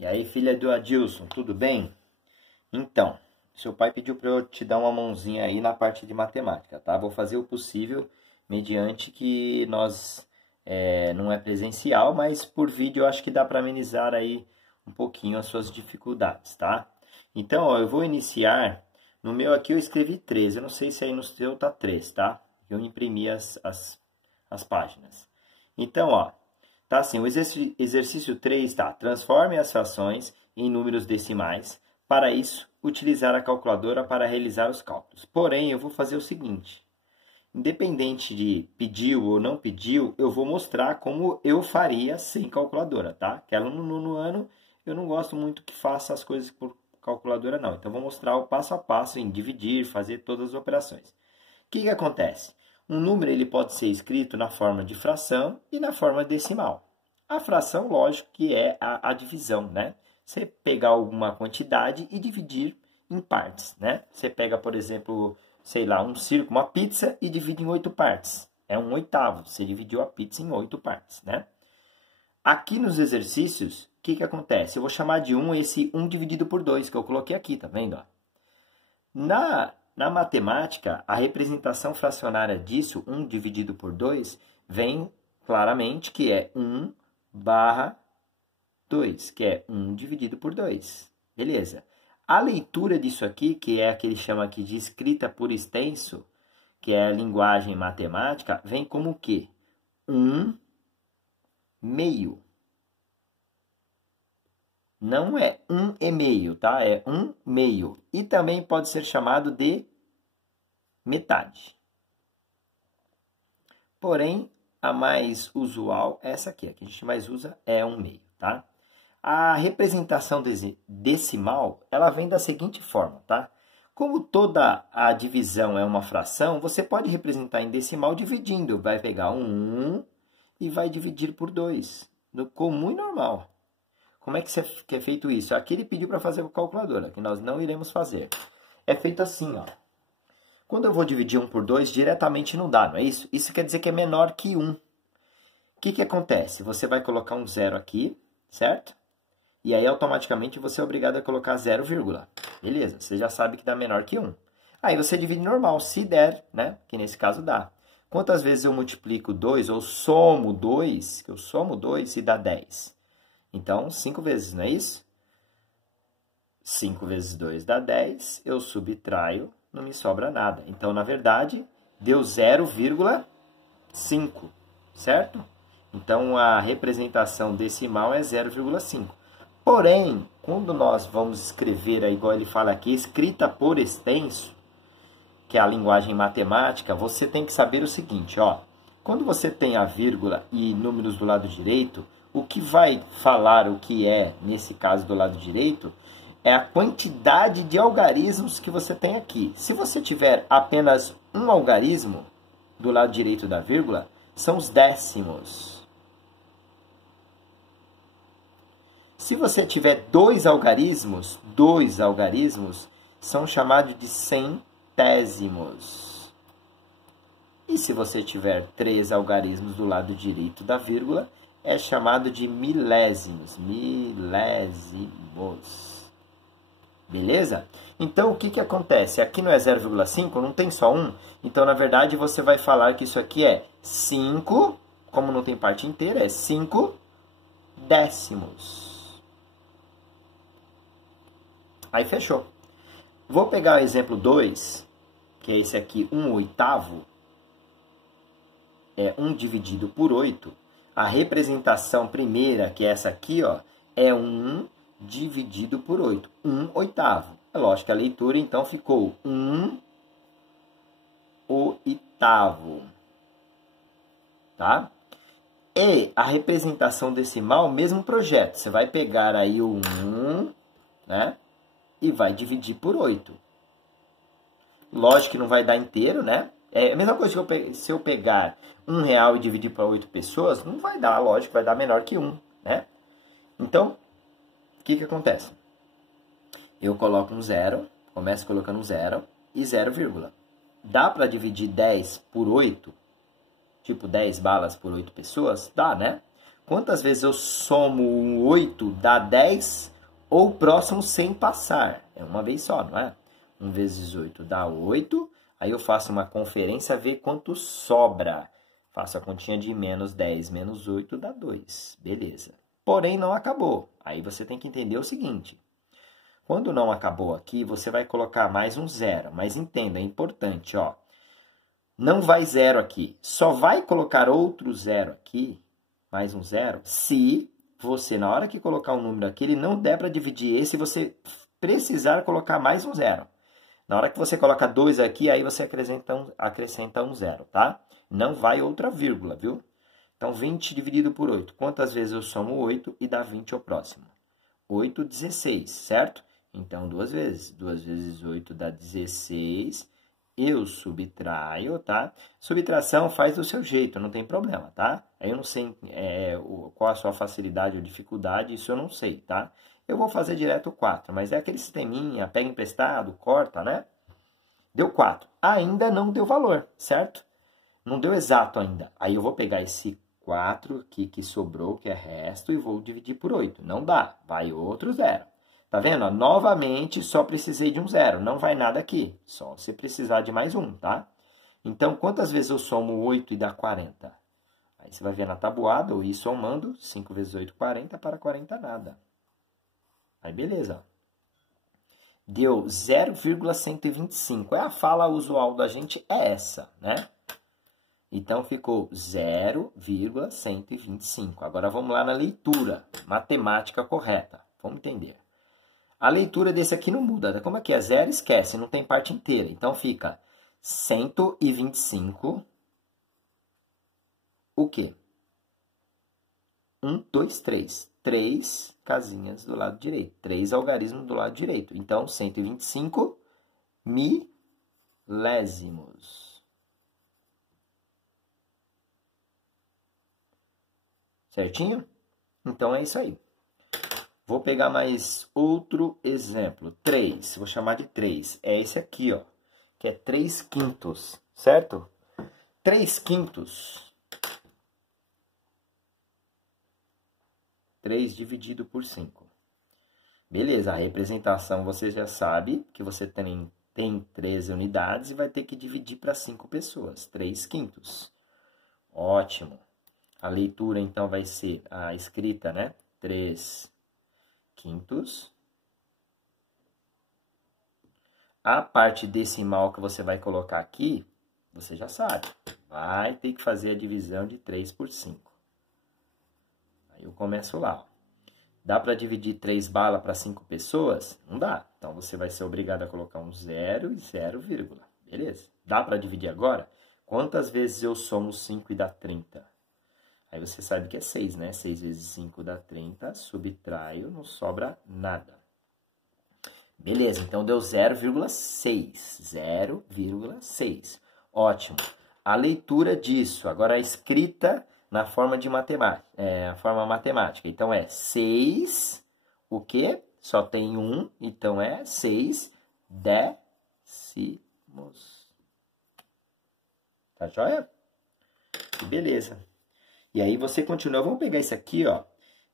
E aí, filha do Adilson, tudo bem? Então, seu pai pediu para eu te dar uma mãozinha aí na parte de matemática, tá? Vou fazer o possível, mediante que nós não é presencial, mas por vídeo eu acho que dá para amenizar aí um pouquinho as suas dificuldades, tá? Então, ó, eu vou iniciar. No meu aqui eu escrevi 13, eu não sei se aí no seu tá 3, tá? Eu imprimi as páginas. Então, ó, tá assim, o exercício 3 tá, transforme as frações em números decimais. Para isso, utilizar a calculadora para realizar os cálculos. Porém, eu vou fazer o seguinte, independente de pediu ou não pediu, eu vou mostrar como eu faria sem calculadora, tá? Que aluno no nono ano, eu não gosto muito que faça as coisas por calculadora, não. Então, vou mostrar o passo a passo em dividir, fazer todas as operações. O que acontece? Um número ele pode ser escrito na forma de fração e na forma decimal. A fração, lógico, que é a divisão, né? Você pegar alguma quantidade e dividir em partes, né? Você pega, por exemplo, sei lá, um círculo, uma pizza e divide em 8 partes. É 1/8. Você dividiu a pizza em 8 partes, né? Aqui nos exercícios, o que acontece? Eu vou chamar de 1 esse 1 dividido por 2, que eu coloquei aqui, tá vendo? Ó? Na matemática, a representação fracionária disso, 1 dividido por 2, vem claramente que é 1/2, que é 1 dividido por 2. Beleza. A leitura disso aqui, que é a que ele chama aqui de escrita por extenso, que é a linguagem matemática, vem como o quê? 1/2. Não é 1/2, tá? É 1/2. E também pode ser chamado de metade. Porém, a mais usual é essa aqui. A que a gente mais usa é 1/2, tá? A representação decimal, ela vem da seguinte forma, tá? Como toda a divisão é uma fração, você pode representar em decimal dividindo. Vai pegar um 1 e vai dividir por 2, no comum e normal. Como é que é feito isso? Aqui ele pediu para fazer com a calculadora, que nós não iremos fazer. É feito assim, ó. Quando eu vou dividir 1 por 2, diretamente não dá, não é isso? Isso quer dizer que é menor que 1. O que acontece? Você vai colocar um 0 aqui, certo? E aí, automaticamente, você é obrigado a colocar 0, beleza? Você já sabe que dá menor que 1. Aí, você divide normal, se der, né? Que nesse caso dá. Quantas vezes eu multiplico 2 ou somo 2, que eu somo 2 e dá 10? Então, 5 vezes, não é isso? 5 vezes 2 dá 10, eu subtraio, não me sobra nada. Então, na verdade, deu 0,5, certo? Então, a representação decimal é 0,5. Porém, quando nós vamos escrever, igual ele fala aqui, escrita por extenso, que é a linguagem matemática, você tem que saber o seguinte, ó. Quando você tem a vírgula e números do lado direito, o que vai falar o que é, nesse caso do lado direito, é a quantidade de algarismos que você tem aqui. Se você tiver apenas um algarismo do lado direito da vírgula, são os décimos. Se você tiver dois algarismos são chamados de centésimos. E se você tiver 3 algarismos do lado direito da vírgula, é chamado de milésimos. Beleza? Então, o que acontece? Aqui não é 0,5, não tem só 1. Então, na verdade, você vai falar que isso aqui é 5, como não tem parte inteira, é 5 décimos. Aí, fechou. Vou pegar o exemplo 2, que é esse aqui, 1/8. É 1 dividido por 8. A representação primeira, que é essa aqui, ó, é 1 dividido por 8. 1/8. É lógico que a leitura, então, ficou 1/8. Tá? E a representação decimal, mesmo projeto. Você vai pegar aí o 1, né? E vai dividir por 8. Lógico que não vai dar inteiro, né? É a mesma coisa que se eu pegar R$1 e dividir para 8 pessoas, não vai dar, lógico, vai dar menor que 1, né? Então, o que acontece? Eu coloco um 0, começo colocando um 0 e 0, dá para dividir 10 por 8? Tipo 10 balas por 8 pessoas? Dá, né? Quantas vezes eu somo um 8 dá 10 ou próximo sem passar? É uma vez só, não é? 1 vezes 8 dá 8. Aí eu faço uma conferência, ver quanto sobra. Faço a continha de menos 10 menos 8 dá 2. Beleza. Porém, não acabou. Aí você tem que entender o seguinte. Quando não acabou aqui, você vai colocar mais um zero. Mas entenda, é importante, ó. Não vai zero aqui. Só vai colocar outro zero aqui, mais um zero, se você, na hora que colocar um número aqui, ele não der para dividir esse, você precisar colocar mais um zero. Na hora que você coloca 2 aqui, aí você acrescenta um zero, tá? Não vai outra vírgula, viu? Então, 20 dividido por 8. Quantas vezes eu somo 8 e dá 20 ao próximo? 8, 16, certo? Então, 2 vezes. 2 vezes 8 dá 16. Eu subtraio, tá? Subtração faz do seu jeito, não tem problema, tá? Aí eu não sei qual a sua facilidade ou dificuldade, isso eu não sei, tá? Eu vou fazer direto 4, mas é aquele sisteminha, pega emprestado, corta, né? Deu 4. Ainda não deu valor, certo? Não deu exato ainda. Aí eu vou pegar esse 4 aqui que sobrou, que é resto, e vou dividir por 8. Não dá, vai outro zero. Tá vendo? Novamente, só precisei de um zero. Não vai nada aqui. Só se precisar de mais um, tá? Então, quantas vezes eu somo 8 e dá 40? Aí você vai ver na tabuada, ou ir somando, 5 vezes 8, 40, para 40 nada. Aí, beleza. Deu 0,125. A fala usual da gente é essa, né? Então, ficou 0,125. Agora, vamos lá na leitura. Matemática correta. Vamos entender. A leitura desse aqui não muda. Como é que é? Zero, esquece, não tem parte inteira. Então, fica 125. O quê? 1, 2, 3. 3 casinhas do lado direito. 3 algarismos do lado direito. Então, 125 milésimos. Certinho? Então, é isso aí. Vou pegar mais outro exemplo. 3, vou chamar de 3. É esse aqui, ó, que é 3 quintos, certo? 3 quintos. 3 dividido por 5. Beleza, a representação você já sabe que você tem 13 unidades e vai ter que dividir para 5 pessoas. 3 quintos. Ótimo. A leitura, então, vai ser a escrita, né? 3 quintos. A parte decimal que você vai colocar aqui, você já sabe. Vai ter que fazer a divisão de 3 por 5. Aí eu começo lá. Dá para dividir 3 balas para 5 pessoas? Não dá. Então, você vai ser obrigado a colocar um 0 e 0, vírgula. Beleza? Dá para dividir agora? Quantas vezes eu somo 5 e dá 30? Aí você sabe que é 6, né? 6 vezes 5 dá 30, subtraio, não sobra nada. Beleza, então deu 0,6. 0,6. Ótimo. A leitura disso, agora a escrita na forma de matemática, a forma matemática. Então, é 6, o quê? Só tem 1, então é 6 décimos. Tá joia? Beleza. E aí você continua. Vamos pegar esse aqui, ó.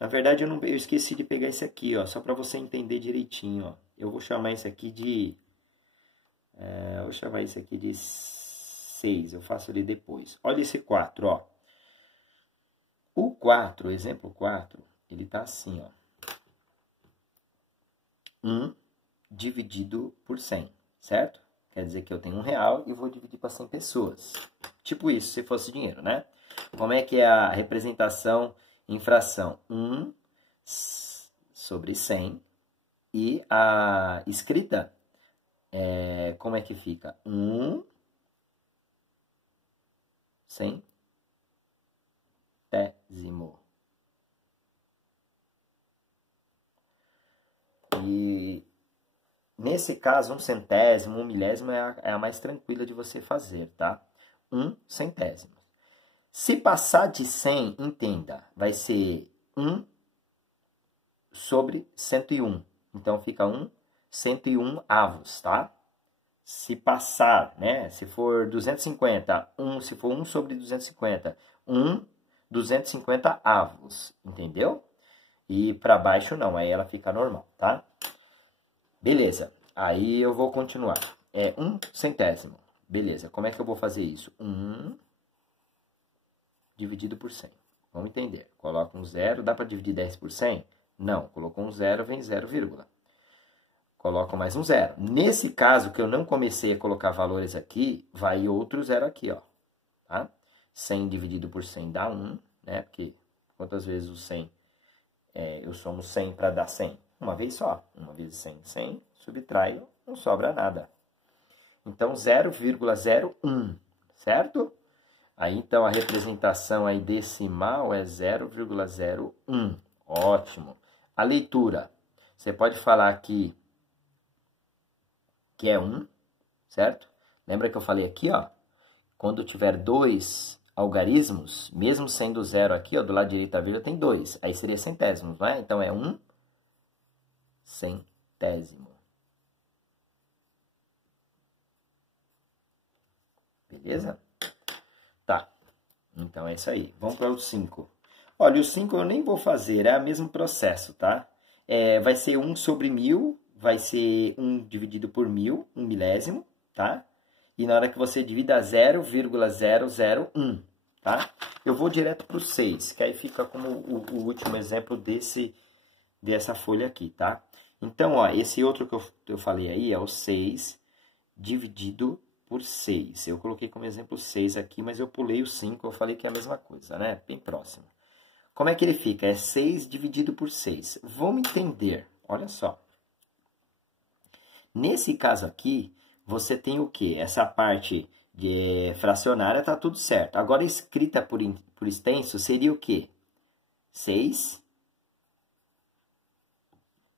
Na verdade, eu esqueci de pegar esse aqui, ó. Só para você entender direitinho, ó. Eu vou chamar esse aqui de... vou chamar esse aqui de 6. Eu faço ali depois. Olha esse 4, ó. O 4, exemplo 4, ele tá assim, ó. 1 dividido por 100, certo? Quer dizer que eu tenho R$1 e vou dividir para 100 pessoas. Tipo isso, se fosse dinheiro, né? Como é que é a representação em fração? 1 sobre 100. E a escrita, como é que fica? 1 centésimo. E nesse caso, 1 centésimo, 1 milésimo é a mais tranquila de você fazer, tá? 1 centésimo. Se passar de 100, entenda, vai ser 1 sobre 101. Então, fica 101 avos, tá? Se passar, né? Se for 250, se for 1 sobre 250, 1 250 avos, entendeu? E para baixo não, aí ela fica normal, tá? Beleza, aí eu vou continuar. É 1 centésimo. Beleza, como é que eu vou fazer isso? 1 dividido por 100. Vamos entender. Coloca um zero, dá para dividir 10 por 100? Não, colocou um zero, vem 0, vírgula. Coloco mais um zero. Nesse caso, que eu não comecei a colocar valores aqui, vai outro zero aqui, ó. Tá? 100 dividido por 100 dá 1, né? Porque quantas vezes o 100, eu somo 100 para dar 100? Uma vez só. Uma vez 100, 100, subtrai, não sobra nada. Então, 0,01, certo? Aí, então, a representação aí decimal é 0,01. Ótimo. A leitura. Você pode falar aqui que é 1, certo? Lembra que eu falei aqui, ó? Quando tiver 2 algarismos, mesmo sendo 0 aqui, ó, do lado direito da vírgula tem 2. Aí seria centésimos, não é? Então, é 1 centésimo. Beleza? Tá. Então, é isso aí. Vamos para o 5. Olha, o 5 eu nem vou fazer, é o mesmo processo, tá? Vai ser 1 sobre 1000, vai ser 1 dividido por 1000, 1 milésimo, tá? E na hora que você divida 0,001, tá? Eu vou direto para o 6, que aí fica como o último exemplo dessa folha aqui, tá? Então, ó, esse outro que eu falei aí é o 6 dividido por 6. Eu coloquei como exemplo 6 aqui, mas eu pulei o 5, eu falei que é a mesma coisa, né? Bem próximo. Como é que ele fica? É 6 dividido por 6. Vamos entender. Olha só. Nesse caso aqui, você tem o quê? Essa parte fracionária está tudo certo. Agora, escrita por extenso, seria o quê? 6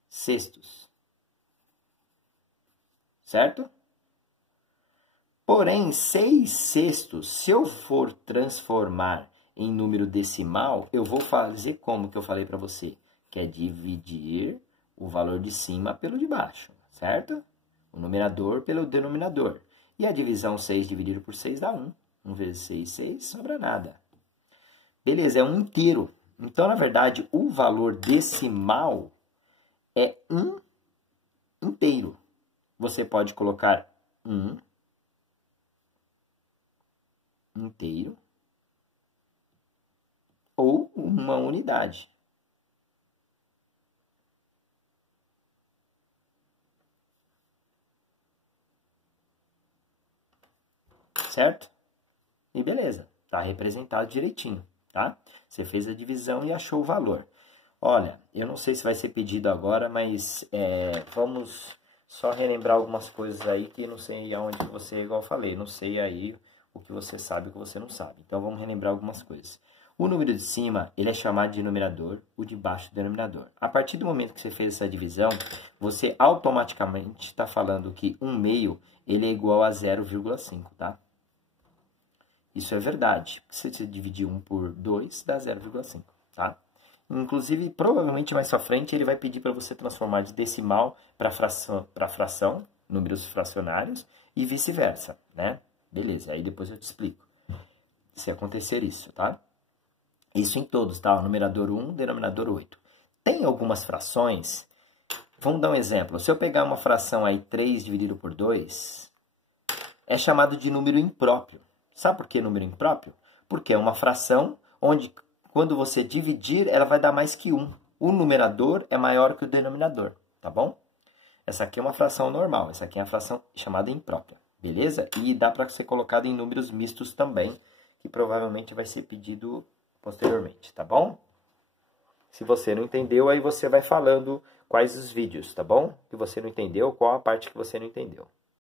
sextos. Certo? Porém, 6 sextos, se eu for transformar em número decimal, eu vou fazer como que eu falei para você? Que é dividir o valor de cima pelo de baixo, certo? O numerador pelo denominador. E a divisão 6 dividido por 6 dá 1. 1 vezes 6, 6, sobra nada. Beleza, é um inteiro. Então, na verdade, o valor decimal é 1 inteiro. Você pode colocar 1 inteiro ou uma unidade. Certo? E beleza, tá representado direitinho, tá? Você fez a divisão e achou o valor. Olha, eu não sei se vai ser pedido agora, mas vamos só relembrar algumas coisas aí que não sei aonde você, igual eu falei, não sei aí o que você sabe e o que você não sabe. Então, vamos relembrar algumas coisas. O número de cima, ele é chamado de numerador, o de baixo, denominador. A partir do momento que você fez essa divisão, você automaticamente está falando que 1/2, ele é igual a 0,5, tá? Isso é verdade. Se você dividir 1 por 2, dá 0,5, tá? Inclusive, provavelmente mais pra frente, ele vai pedir para você transformar de decimal para fração, números fracionários, e vice-versa, né? Beleza, aí depois eu te explico se acontecer isso, tá? Isso em todos, tá? O numerador 1, denominador 8. Tem algumas frações, vamos dar um exemplo. Se eu pegar uma fração aí, 3 dividido por 2, é chamado de número impróprio. Sabe por que número impróprio? Porque é uma fração onde, quando você dividir, ela vai dar mais que 1. O numerador é maior que o denominador, tá bom? Essa aqui é uma fração normal, essa aqui é a fração chamada imprópria, beleza? E dá para ser colocado em números mistos também, que provavelmente vai ser pedido posteriormente, tá bom? Se você não entendeu, aí você vai falando quais os vídeos, tá bom? Que você não entendeu, qual a parte que você não entendeu.